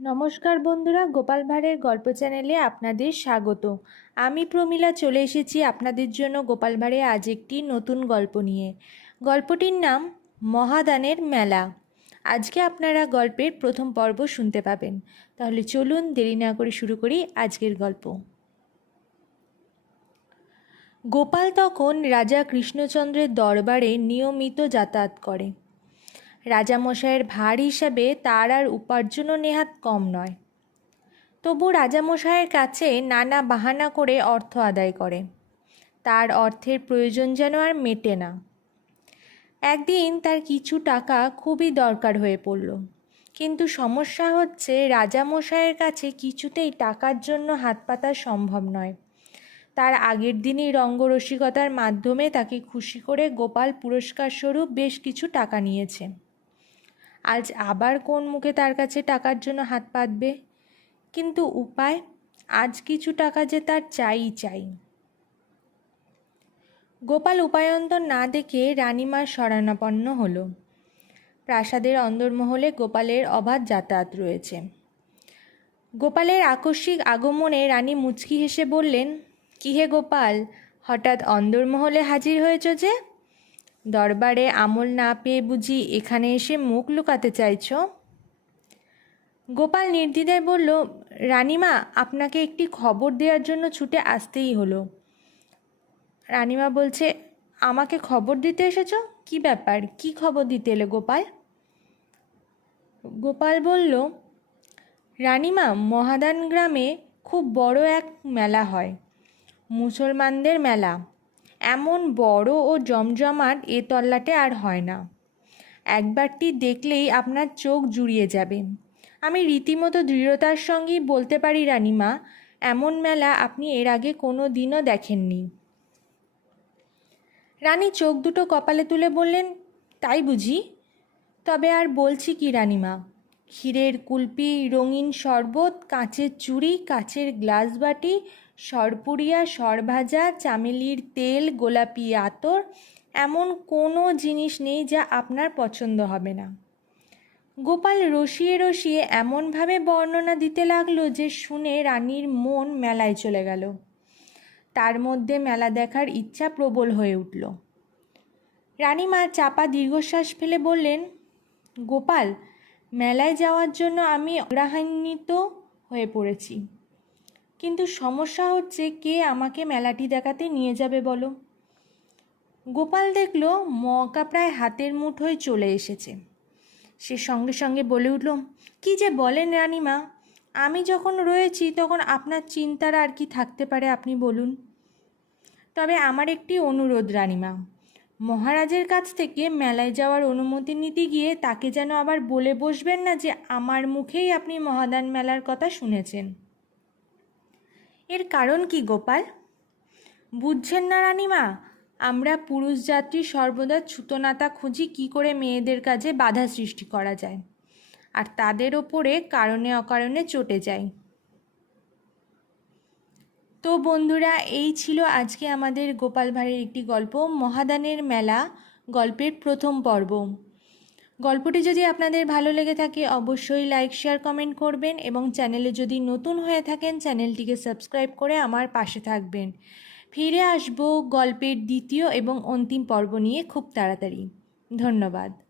নমস্কার বন্ধুরা, গোপাল ভাঁড়ের গল্প চ্যানেলে আপনাদের স্বাগত। আমি প্রমীলা চলে এসেছি আপনাদের জন্য গোপাল ভাঁড়ে আজ একটি নতুন গল্প নিয়ে। গল্পটির নাম মহাদানের মেলা। আজকে আপনারা গল্পের প্রথম পর্ব শুনতে পাবেন। তাহলে চলুন দেরি না করে শুরু করি আজকের গল্প। গোপাল তখন রাজা কৃষ্ণচন্দ্রের দরবারে নিয়মিত যাতায়াত করে। রাজামশাইয়ের ভার হিসাবে তার আর উপার্জনও নেহাত কম নয়। তবু রাজামশাইয়ের কাছে নানা বাহানা করে অর্থ আদায় করে। তার অর্থের প্রয়োজন যেন আর মেটে না। একদিন তার কিছু টাকা খুবই দরকার হয়ে পড়ল। কিন্তু সমস্যা হচ্ছে রাজামশাইয়ের কাছে কিছুতেই টাকার জন্য হাত পাতা সম্ভব নয়। তার আগের দিনই রঙ্গরসিকতার মাধ্যমে তাকে খুশি করে গোপাল পুরস্কার স্বরূপ বেশ কিছু টাকা নিয়েছে। আজ আবার কোন মুখে তার কাছে টাকার জন্য হাত পাতবে? কিন্তু উপায়, আজ কিছু টাকা যে তার চাই চাই। গোপাল উপায়ন্তর না দেখে রানীমার শরণাপন্ন হলো। প্রাসাদের অন্দরমহলে গোপালের অবাধ যাতায়াত রয়েছে। গোপালের আকস্মিক আগমনে রানী মুচকি হেসে বললেন, কি হে গোপাল, হঠাৎ অন্দরমহলে হাজির হয়েছ যে? দরবারে আমল না পেয়ে বুঝি এখানে এসে মুখ লুকাতে চাইছ? গোপাল নির্দ্বিধায় বলল, রানিমা, আপনাকে একটি খবর দেওয়ার জন্য ছুটে আসতেই হলো। রানিমা বলছে, আমাকে খবর দিতে এসেছ? কি ব্যাপার? কি খবর দিতে এলে গোপাল? গোপাল বলল, রানিমা, মহাদান গ্রামে খুব বড় এক মেলা হয়। মুসলমানদের মেলা। এমন বড় ও জমজমাট এ তল্লাটে আর হয় না। একবারটি দেখলেই আপনার চোখ জুড়িয়ে যাবে। আমি রীতিমতো দৃঢ়তার সঙ্গেই বলতে পারি, রানিমা, এমন মেলা আপনি এর আগে কোনো দিনও দেখেননি। রানী চোখ দুটো কপালে তুলে বললেন, তাই বুঝি? তবে আর বলছি কি রানিমা, ক্ষীরের কুলপি, রঙিন শরবত, কাঁচের চুড়ি, কাঁচের গ্লাস বাটি সরপুরিয়া, সরভাজা, চামেলির তেল, গোলাপি আতর এমন কোনো জিনিস নেই যা আপনার পছন্দ হবে না। গোপাল রসিয়ে রসিয়ে এমনভাবে বর্ণনা দিতে লাগল যে শুনে রানীর মন মেলায় চলে গেল। তার মধ্যে মেলা দেখার ইচ্ছা প্রবল হয়ে উঠল। রানীমা চাপা দীর্ঘশ্বাস ফেলে বললেন, গোপাল, মেলায় যাওয়ার জন্য আমি অগ্রাহান্বিত হয়ে পড়েছি। কিন্তু সমস্যা হচ্ছে কে আমাকে মেলাটি দেখাতে নিয়ে যাবে বলো। গোপাল দেখল মকা প্রায় হাতের মুঠোয় চলে এসেছে। সে সঙ্গে সঙ্গে বলে উঠল, কি যে বলেন রানিমা, আমি যখন রয়েছি তখন আপনার চিন্তার আর কি থাকতে পারে আপনি বলুন। তবে আমার একটি অনুরোধ রানিমা, মহারাজের কাছ থেকে মেলায় যাওয়ার অনুমতি নিতে গিয়ে তাকে যেন আবার বলে বসবেন না যে আমার মুখেই আপনি মহাদান মেলার কথা শুনেছেন। এর কারণ কি, গোপাল? বুঝছেন না রানিমা, আমরা পুরুষ যাত্রী সর্বদা ছুতনাতা খুঁজি কি করে মেয়েদের কাজে বাধা সৃষ্টি করা যায়। আর তাদের ওপরে কারণে অকারণে চটে যায়। তো বন্ধুরা, এই ছিল আজকে আমাদের গোপাল ভাঁড়ের একটি গল্প। মহাদানের মেলা গল্পের প্রথম পর্ব। গল্পটি যদি আপনাদের ভালো লেগে থাকে, অবশ্যই লাইক শেয়ার কমেন্ট করবেন এবং চ্যানেলে যদি নতুন হয়ে থাকেন, চ্যানেলটিকে সাবস্ক্রাইব করে আমার পাশে থাকবেন। ফিরে আসব গল্পের দ্বিতীয় এবং অন্তিম পর্ব নিয়ে খুব তাড়াতাড়ি। ধন্যবাদ।